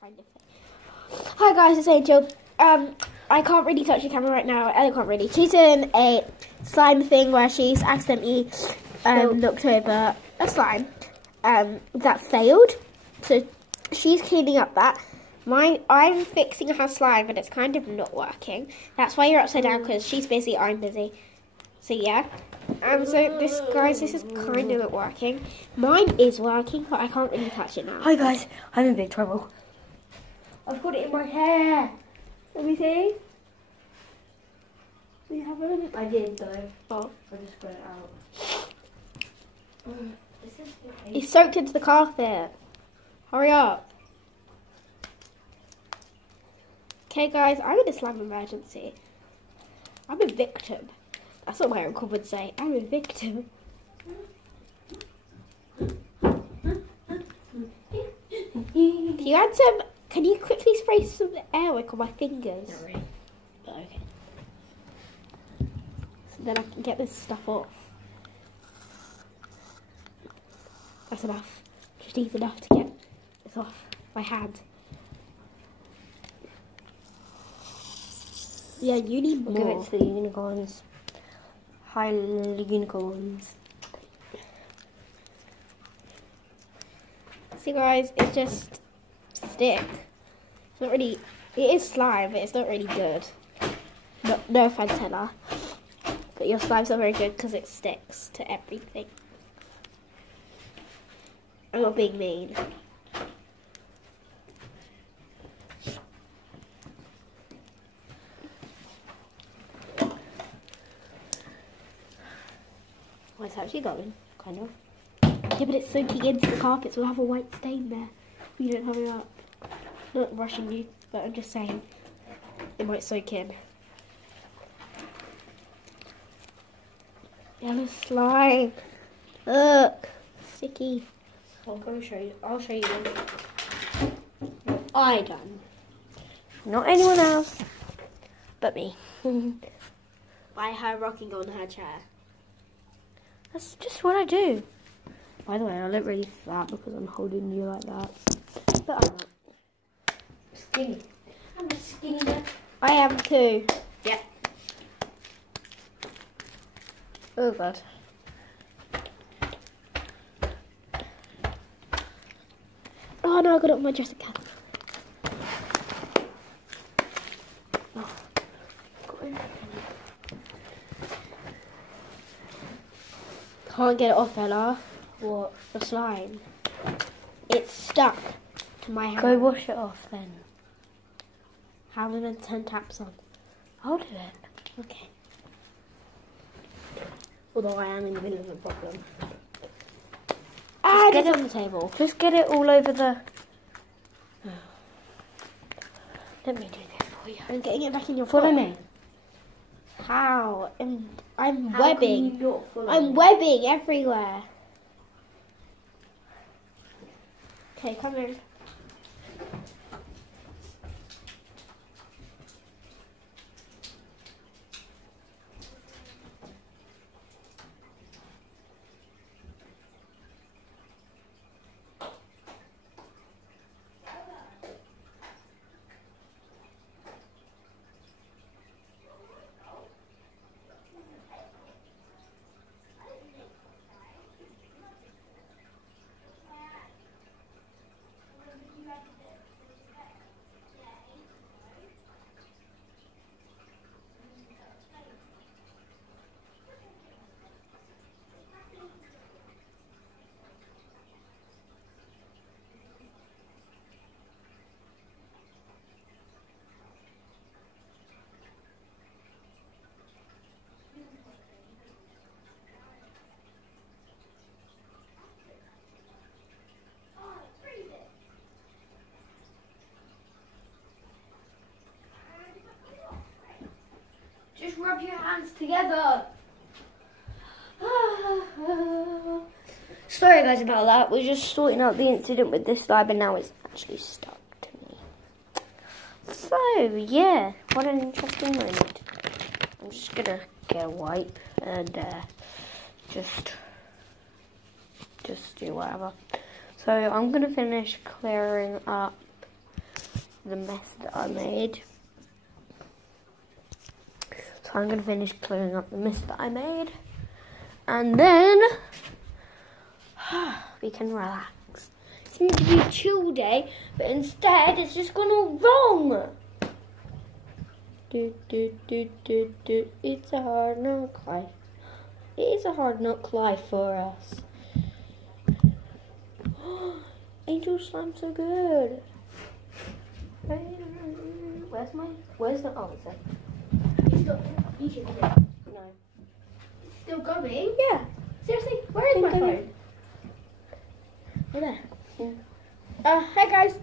kind of thing. Hi guys, it's Angel. I can't really touch the camera right now. Ellie can't really. She's in a slime thing where she's accidentally knocked over a slime that failed. So she's cleaning up that. I'm fixing her slime, but it's kind of not working. That's why you're upside down, because she's busy, I'm busy. So yeah. So this is kind of not working. Mine is working, but I can't really touch it now. Hi guys, I'm in big trouble. I've got it in my hair. Let me see. You haven't? I did though. Oh. I just got it out. It's soaked into the carpet. Hurry up. Okay guys, I'm in a slime emergency. I'm a victim. That's what my uncle would say. I'm a victim. Can you quickly spray some airwick on my fingers? Not really. But okay. So then I can get this stuff off. That's enough. Just needs enough to get this off my hand. Yeah, you need more. Give it to the unicorns. Hi, unicorns. See guys, it's just stick. It's not really, it is slime, but it's not really good. No offense, Hannah. But your slime's not very good because it sticks to everything. I'm not being mean. Oh, it's actually going, kind of. Yeah, but it's soaking into the carpets. We'll have a white stain there if you don't hurry up. Not rushing you, but I'm just saying it might soak in. Yellow slime. Look, sticky. I'll go show you. I'll show you What I done. Not anyone else, but me. By her rocking on her chair. That's just what I do. By the way, I look really fat because I'm holding you like that. But I'm not. Skinny. I'm a skinny man. I am too. Yeah. Oh god. Oh no, I got it on my dress again. Oh. Got it. Can't get it off, Ella. What? The slime. It's stuck to my hand. Go wash it off then. Haven't been 10 taps on. Hold it. Okay. Although I am in the middle of a problem. Ah, get it's it on the table. Just get it all over the... Let me do this for you. I'm getting it back in your Follow pot. me. How? I'm How webbing. can you not follow I'm me? webbing everywhere. Okay, come in. Just rub your hands together. Sorry guys about that. We're just sorting out the incident with this slime and now it's actually stuck to me. So yeah, what an interesting moment. I'm just gonna get a wipe and just do whatever. So I'm gonna finish clearing up the mess that I made. So I'm going to finish clearing up the mess that I made. And then we can relax. It's meant to be a chill day, but instead it's just gone all wrong. It's a hard knock life. It is a hard knock life for us. Angel slime's so good. Where's the answer? You should do it. No. It's still going? Yeah. Seriously? Where is my phone? Oh, there. Yeah. Hey guys,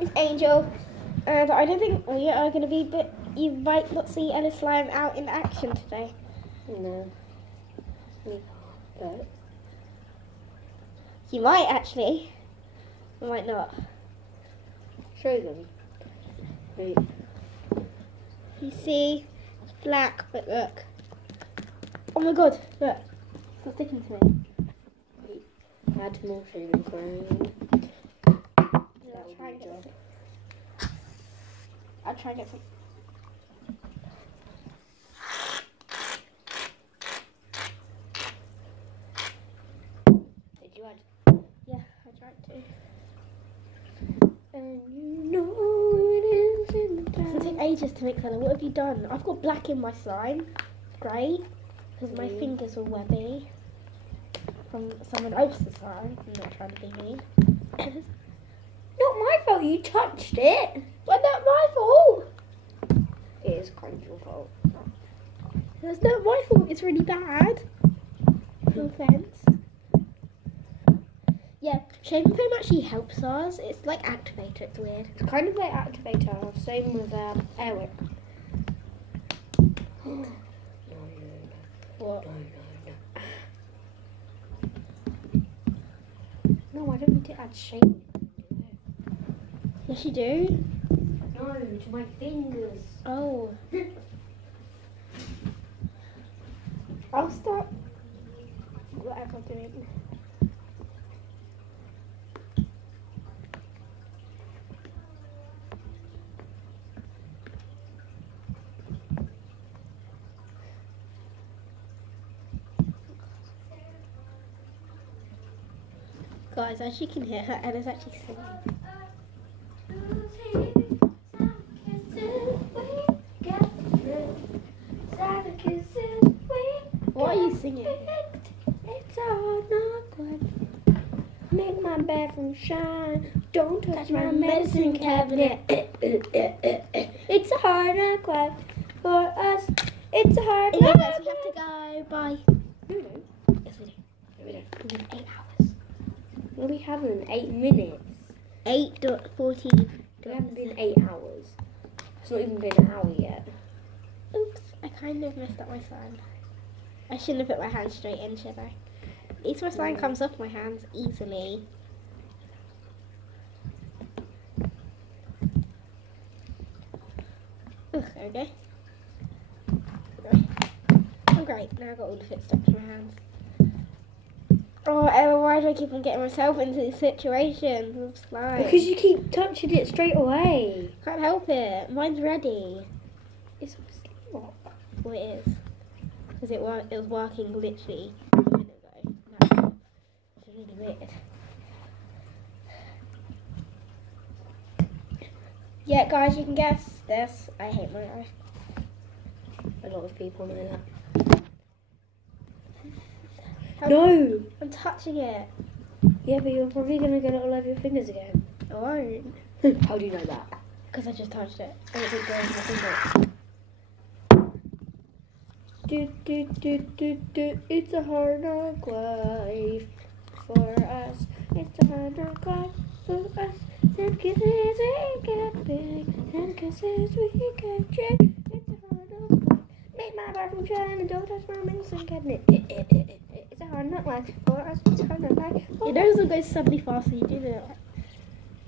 it's Angel, and I don't think we are going to be, but you might not see Ellis Slime out in action today. No. But You might actually, you might not. show them. Wait. You see, it's black, but look. Oh my god, look. It's not sticking to me. Add more shaving cream. I'll try and get some. I'll try and get some. Did you add? Yeah, I tried to. And you know it is in the It's going to take ages to mix, Ella. What have you done? I've got black in my slime. Great. Because my fingers are webby. From someone else's slime. I'm not trying to be mean. Not my fault, you touched it. Well, not my fault. It is kind of your fault. It's not my fault. It's really bad. No offense. Yeah, shaving foam actually helps us. It's like activator. It's weird. It's kind of like activator. Same with Airwick. What? No, I don't need to add shaving. Yes, you do. No, to my fingers. Oh. I'll start whatever I'm doing. Guys, as you can hear, her Ella's actually singing. What are you singing? It's all not good. Make my bathroom shine. Don't touch my medicine cabinet. It's a hard knock life for us. It's a hard Okay, knock. guys, we have to go. Bye. No, we don't. Yes, we do. No, we don't. We have 8 hours. No, we haven't. 8 minutes. 8.14. We haven't been 8 hours. It's not even been an hour yet. Oops, I kind of messed up my slime. I shouldn't have put my hand straight in, should I? At least my slime comes off my hands easily. Ugh, there we go. Oh great, now I've got all the footsteps in my hands. Oh Ella, why do I keep on getting myself into these situations with slime? Because you keep touching it straight away. Can't help it. Mine's ready. It's not. Well, it is. Because it was working literally a minute ago. No, it's really weird. Yeah, guys, you can guess this. I hate my life. A lot of people know that. No! I'm touching it. Yeah, but you're probably going to get it all over your fingers again. I won't. How do you know that? Because I just touched it. And it didn't go in my finger. It's a hard knock life for us. It's a hard knock life for us. Some kisses we get big, some kisses we get check. It's a hard knock life. Make my bathroom shine and don't touch my medicine cabinet. It's a hard knock life for us. It's a hard knock life. It doesn't go suddenly fast, so you do that.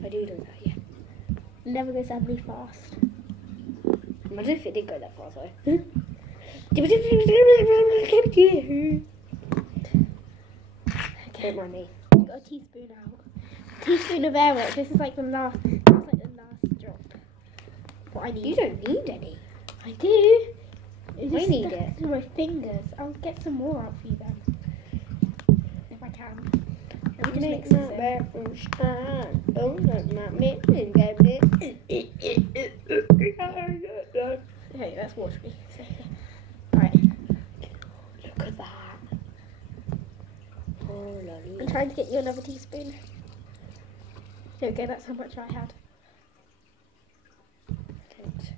I do know that, yeah. Never go suddenly fast. Imagine if it did go that fast though. Don't mind me. You got a teaspoon out. Teaspoon of Airwick. This is like the last. It's like the last drop. what I need. You don't need any. I do. It's I just need stuck it. to my fingers. I'll get some more out for you then. If I can. Let me just mix this in. Okay, let's wash me. Alright. Look at that. Oh, lolly. I'm trying to get you another teaspoon. There we go, that's how much I had. Thanks.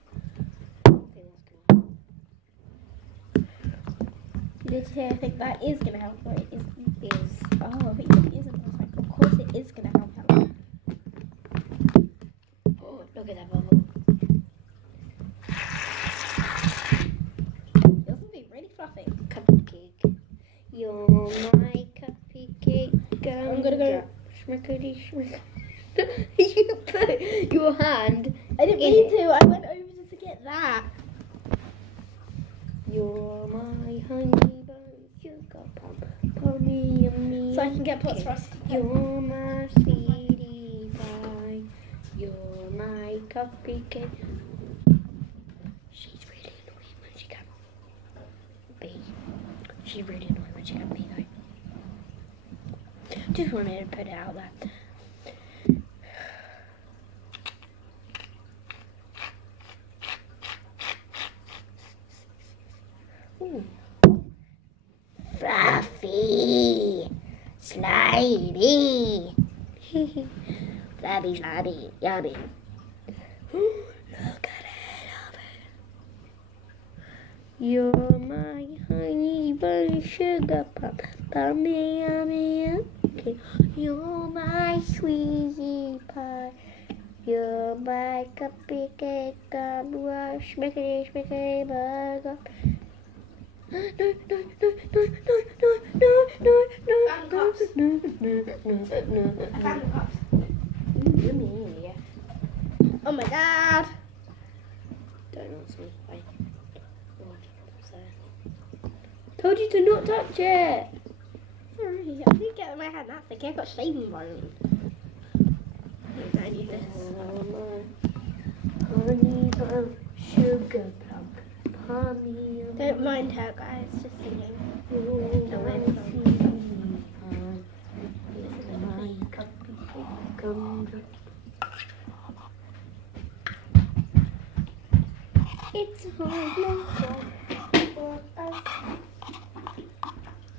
Did you hear? I think that is going to help. Or it is. Oh, I think it isn't. I was like, of course it is going to help. Oh, look at that bubble. Yours will be really fluffy. Cupcake. You're my cupcake. I'm gonna go. Schmickety schmick. You put your hand. I didn't mean to. I went over just to get that. You're my honey bun, sugar plum, yummy, yummy. So I can get pots for us. You're my sweetie pie. You're my cupcake. She's really annoying when she can't be. She's really annoying when she can't be though. Just wanted to put it out there. Ooh. Fluffy, slimy, flabby, slimy, yummy. Look at it. You're my honey bun, sugar pop, yummy, yummy, yummy. You're my sweetie pie. You're my cupcake, schmickety, schmickety, burger. No. I found the cups. Yummy. Oh my god. Don't ask me. Told you to not touch it. Sorry, I didn't get it in my hand. That's okay. I've got shaving bone. I need this. Honey bun, sugar plum, honey. Don't mind her, guys. Just singing. Don't mind It's hard for us.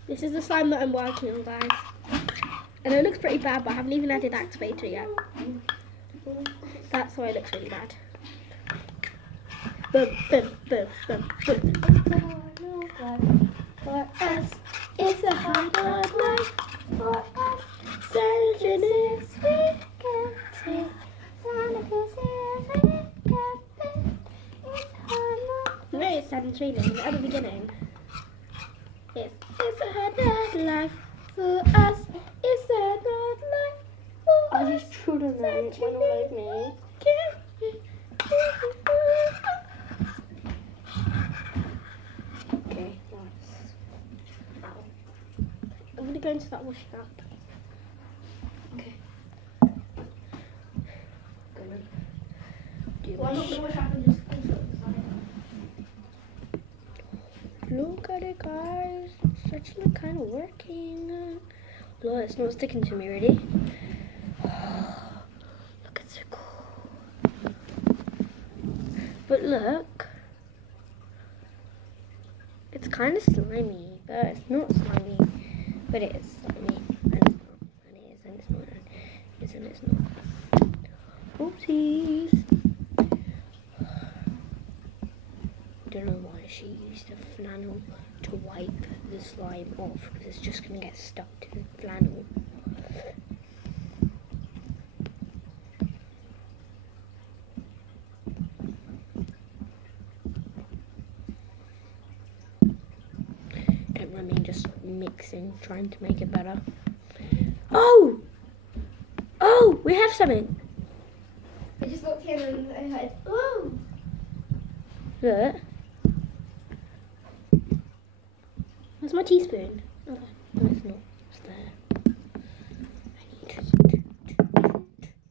This is the slime that I'm working on, guys. I know it looks pretty bad, but I haven't even added activator yet. That's why it looks really bad. Boom, boom, boom, boom, boom. For us, it's a hard life. For us, surgeon is we can see. No, it's sad and training at the beginning. It's a hard life for us. It's a hard life for I us. just children went all over me. Okay, nice. Ow. I'm gonna go and start washing up. Okay. Gonna do Well, I'm my not gonna wash up and just clean up the side. Look at it, guys. It's actually kind of working. Lord, it's not sticking to me, really. Look, it's so cool. But look. It's kind of slimy, but it's not slimy. But it is slimy. And it's not. And it is, and it's not. And it is, and it's not. Oopsies. I don't know why she used a flannel to wipe the slime off, because it's just going to get stuck to the flannel. Don't mind me just mixing, trying to make it better. Oh! Oh! We have something! I just looked in and I heard, oh! Look. Where's my teaspoon? No, it's not. It's there.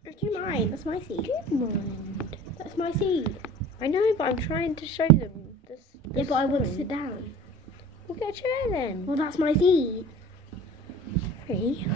Do you mind? That's my seed. I need to mind. That's my seed. I know, but I'm trying to show them this. Yeah, but I want to sit down. We'll get a chair then. Well, that's my seat. Sorry.